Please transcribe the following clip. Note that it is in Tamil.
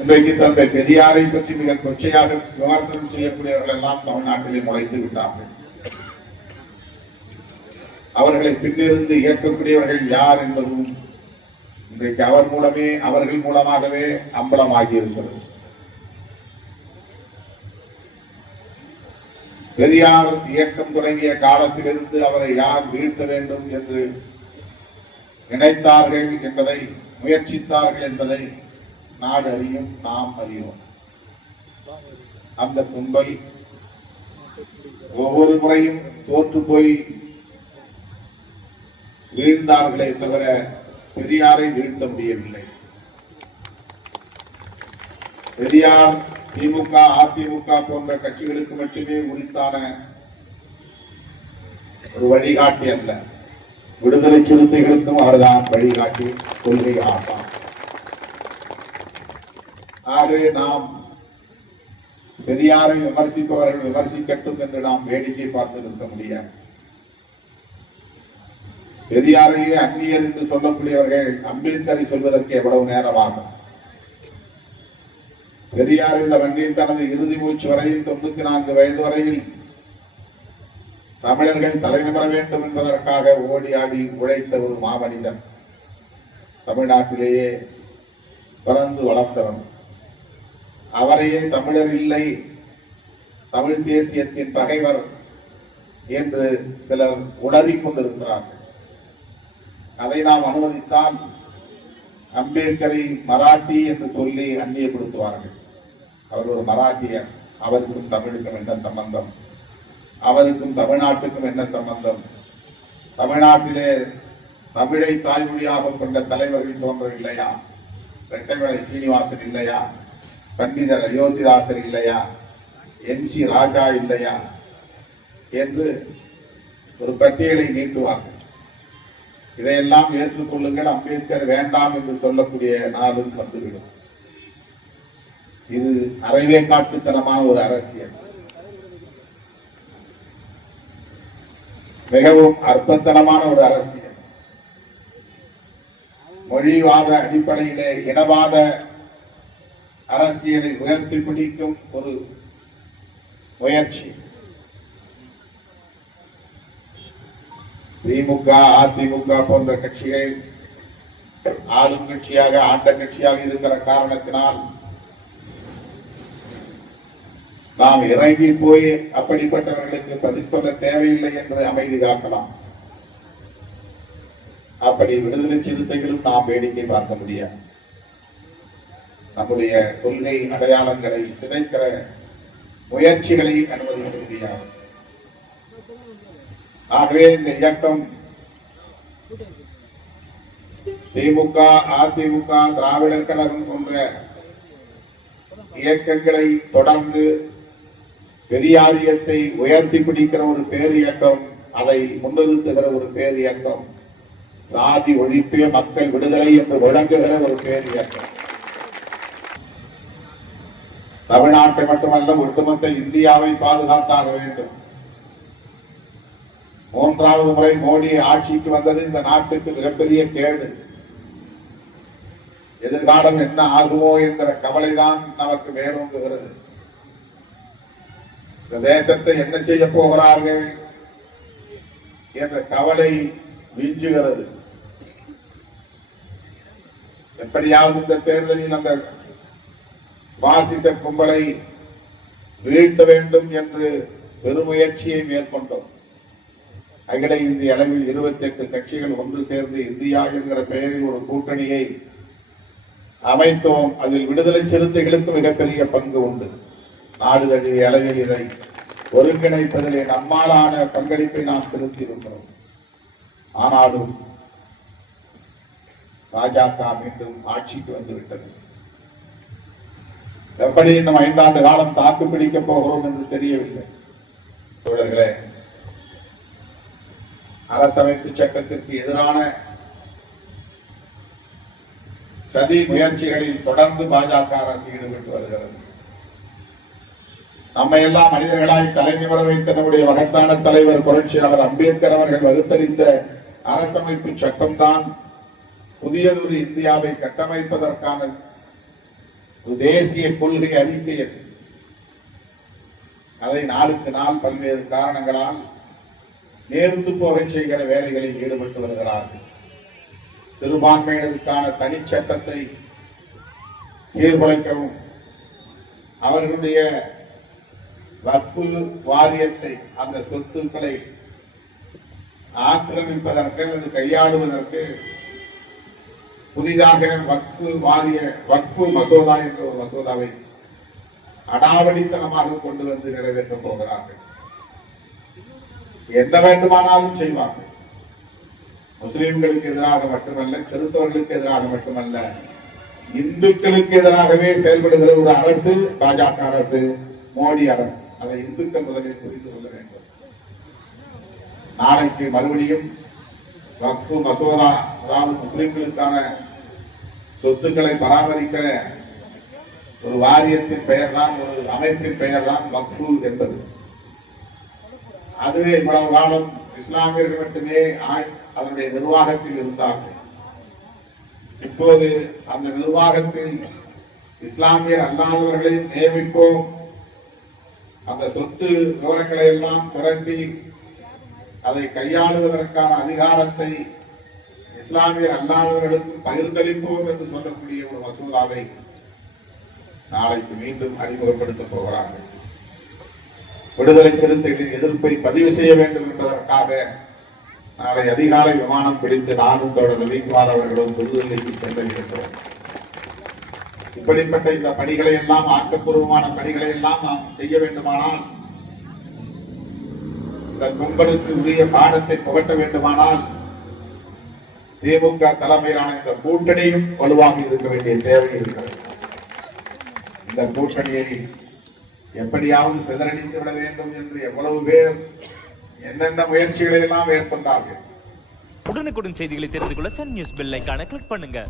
இன்றைக்கு தந்தை பெரியாரை பற்றி மிக கொச்சையாக விமர்சனம் செய்யக்கூடியவர்கள் எல்லாம் தமிழ்நாட்டிலே முளைத்து விட்டார்கள். அவர்களை பின்னிருந்து இயக்கக்கூடியவர்கள் யார் என்பதும் இன்றைக்கு அவர்கள் மூலமாகவே அம்பலமாகி இருக்கிறது. பெரியார் இயக்கம் தொடங்கிய காலத்திலிருந்து அவரை யார் வீழ்த்த வேண்டும் என்று நினைத்தார்கள் என்பதை, முயற்சித்தார்கள் என்பதை நாடு அறியும், நாம் அறிவோம். அந்த கும்பல் ஒவ்வொரு முறையும் தோற்று போய் வீழ்ந்தார்களே தவிர பெரியாரை வீழ்த்த முடியவில்லை. பெரியார் திமுக, அதிமுக போன்ற கட்சிகளுக்கு மட்டுமே உரித்தான ஒரு வழிகாட்டி அல்ல, விடுதலை சிறுத்தைகளுக்கும் அவர்தான் வழிகாட்டி, கொள்கை ஆசான். ஆகவே நாம் பெரியாரை விமர்சிப்பவர்கள் விமர்சிக்கட்டும் என்று நாம் வேடிக்கை பார்த்து நிற்க முடியாது. பெரியாரையே அந்நியர் என்று சொல்லக்கூடியவர்கள் அம்பேத்கரை சொல்வதற்கு எவ்வளவு நேரமாகும்? பெரியார் இந்த வண்டியில் தனது இறுதி மூச்சு வரையில் 94 வயது வரையில் தமிழர்கள் தலைநிமிர வேண்டும் என்பதற்காக ஓடி ஆடி உழைத்த ஒரு மாமனிதன், தமிழ்நாட்டிலேயே பிறந்து வளர்ந்தவன். அவரையே தமிழர் இல்லை, தமிழ் தேசியத்தின் பகைவர் என்று சிலர் உளறிக் கொண்டிருக்கிறார்கள். அதை நாம் அனுமதித்தால் அம்பேத்கரை மராட்டி என்று சொல்லி அந்நியப்படுத்துவார்கள். அவர் ஒரு மராட்டியர், அவருக்கும் தமிழுக்கும் என்ன சம்பந்தம்? அவருக்கும் தமிழ்நாட்டுக்கும் என்ன சம்பந்தம்? தமிழ்நாட்டிலே தமிழை தாய்மொழியாக கொண்ட தலைவர்கள் தோன்றவில்லையா? ரெட்டைமலை சீனிவாசன் இல்லையா? பண்டிதர் அயோத்திதாசர் இல்லையா? என்.சி. ராஜா இல்லையா? என்று ஒரு பட்டியலை நீட்டுவார்கள். இதையெல்லாம் ஏற்றுக்கொள்ளுங்கள், அம்பேத்கர் வேண்டாம் என்று சொல்லக்கூடிய நாளும் வந்துவிடும். இது அறவே காட்டுத்தனமான ஒரு அரசியல், மிகவும் அற்பத்தனமான ஒரு அரசியல். மொழிவாத அடிப்படையிலே இனவாத அரசியலை உயர்த்தி பிடிக்கும் ஒரு முயற்சி. திமுக, அதிமுக போன்ற கட்சிகள் ஆளும் கட்சியாக, ஆண்ட கட்சியாக இருக்கிற காரணத்தினால் நாம் இறங்கி போய் அப்படிப்பட்டவர்களுக்கு பதில் சொல்ல தேவையில்லை என்று அமைதி காக்கலாம். அப்படி விடுதலை சிறுத்தைகளும் நாம் வேடிக்கை பார்க்க முடியாது. நம்முடைய கொள்கை அடையாளங்களை சிதைக்கிற முயற்சிகளை அனுமதிக்க முடியாது. ஆகவே இந்த இயக்கம் திமுக, அதிமுக, திராவிடர் கழகம் போன்ற இயக்கங்களை தொடர்ந்து பெரியாரியத்தை உயர்த்தி பிடிக்கிற ஒரு பேர் இயக்கம், அதை முன்னிறுத்துகிற ஒரு பேர் இயக்கம், சாதி ஒழிப்பே மக்கள் விடுதலை என்று விளங்குகிற ஒரு பேர் இயக்கம். தமிழ்நாட்டை மட்டுமல்ல, ஒட்டுமொத்த இந்தியாவை பாதுகாத்தாக வேண்டும். 3வது முறை மோடி ஆட்சிக்கு வந்தது இந்த நாட்டுக்கு மிகப்பெரிய கேடு. எதிர்காலம் என்ன ஆகுமோ என்கிற கவலைதான் நமக்கு மேலோங்குகிறது. இந்த தேசத்தை என்ன செய்ய போகிறார்கள் என்ற கவலை விஞ்சுகிறது. எப்படியாவது இந்த தேர்தலில் அந்த வாசிச கும்பலை வீழ்த்த வேண்டும் என்று பெருமுயற்சியை மேற்கொண்டோம். அகில இந்திய அளவில் 28 கட்சிகள் ஒன்று சேர்ந்து இந்தியா என்கிற பெயரில் ஒரு கூட்டணியை அமைத்தோம். அதில் விடுதலை சிறுத்தைகளுக்கு மிகப்பெரிய பங்கு உண்டு. நாடு தழுவிய அளவில் இதை ஒருங்கிணைப்பதிலே நம்மாலான பங்களிப்பை நாம் செலுத்தியிருக்கிறோம். ஆனாலும் பாஜக மீண்டும் ஆட்சிக்கு வந்துவிட்டது. எப்படி இன்னும் 5 ஆண்டு காலம் தாக்கு பிடிக்கப் போகிறோம் என்று தெரியவில்லை. தோழர்களே, அரசமைப்பு சட்டத்திற்கு எதிரான சதி முயற்சிகளில் தொடர்ந்து பாஜக அரசு ஈடுபட்டு வருகிறது. நம்மை எல்லாம் மனிதர்களாய் தலைநிமிர வைத்த நம்முடைய மகத்தான தலைவர் புரட்சியாளர் அம்பேத்கர் அவர்கள் வகுத்தறிந்த அரசமைப்பு சட்டம்தான் புதியதொரு இந்தியாவை கட்டமைப்பதற்கான ஒரு தேசிய கொள்கை அறிக்கை அது. அதை நாளுக்கு நாள் பல்வேறு காரணங்களால் நேர்ந்து போக செய்கிற வேலைகளில் ஈடுபட்டு வருகிறார்கள். சிறுபான்மையினருக்கான தனிச்சட்டத்தை சீர்குலைக்கவும், அவர்களுடைய வக்ஃபு வாரியத்தை, அந்த சொத்துக்களை ஆக்கிரமிப்பதற்கு அல்லது கையாளுவதற்கு புதிதாக வக்ஃபு மசோதா என்ற ஒரு மசோதாவை அடாவடித்தனமாக கொண்டு வந்து நிறைவேற்றப் போகிறார்கள். எந்த வேண்டுமானாலும் செய்வார்கள். முஸ்லிம்களுக்கு எதிராக மட்டுமல்ல, கிறிஸ்தவர்களுக்கு எதிராக மட்டுமல்ல, இந்துக்களுக்கு எதிராகவே செயல்படுகிற ஒரு அரசு பாஜக அரசு, மோடி அரசு. அதை இந்துக்கள் முதலில் புரிந்து கொள்ள வேண்டும். நாளைக்கு மறுபடியும் வக்ஃபு மசோதா, அதாவது முஸ்லிம்களுக்கான சொத்துக்களை பராமரிக்கிற ஒரு வாரியத்தின் பெயர் தான், ஒரு அமைப்பின் பெயர் தான் வக்ஃபு என்பது. அதுவே இவ்வளவு காலம் இஸ்லாமியர்கள் மட்டுமே அதனுடைய நிர்வாகத்தில் இருந்தார்கள். இப்போது அந்த நிர்வாகத்தில் இஸ்லாமியர் அல்லாதவர்களை நியமிப்போம், அந்த சொத்து விவரங்களை எல்லாம் திரட்டி அதை கையாளுவதற்கான அதிகாரத்தை இஸ்லாமியர் அல்லாதவர்களுக்கு பகிர்ந்தளிப்போம் என்று சொல்லக்கூடிய ஒரு மசோதாவை நாளைக்கு மீண்டும் அறிமுகப்படுத்தப் போகிறார்கள். விடுதலை சிறுத்தைகளின் எதிர்ப்பை பதிவு செய்ய வேண்டும் என்பதற்காக நாளை அதிகாலை விமானம் பிடித்து நானும் தொடர் ரவிக்குமார் அவர்களும் புதுதில்லிக்கு சென்றிருக்கிறோம். இப்படிப்பட்ட இந்த பணிகளை எல்லாம், ஆக்கப்பூர்வமான பணிகளை எல்லாம் நாம் செய்ய வேண்டுமானால், இந்த கும்பலுக்கு உரிய பாடத்தை புகட்ட வேண்டுமானால், திமுக தலைமையிலான இந்த கூட்டணியும் வலுவாக இருக்க வேண்டிய தேவை இருக்கிறது. இந்த கூட்டணியை எப்படியாவது சிதறடித்து விட வேண்டும் என்று எவ்வளவு பேர் என்னென்ன முயற்சிகளை எல்லாம் மேற்கொண்டார்கள். உடனுக்குடன் செய்திகளை தெரிந்து கொள்ள சன் நியூஸ் பெல் ஐகானை கிளிக் பண்ணுங்க.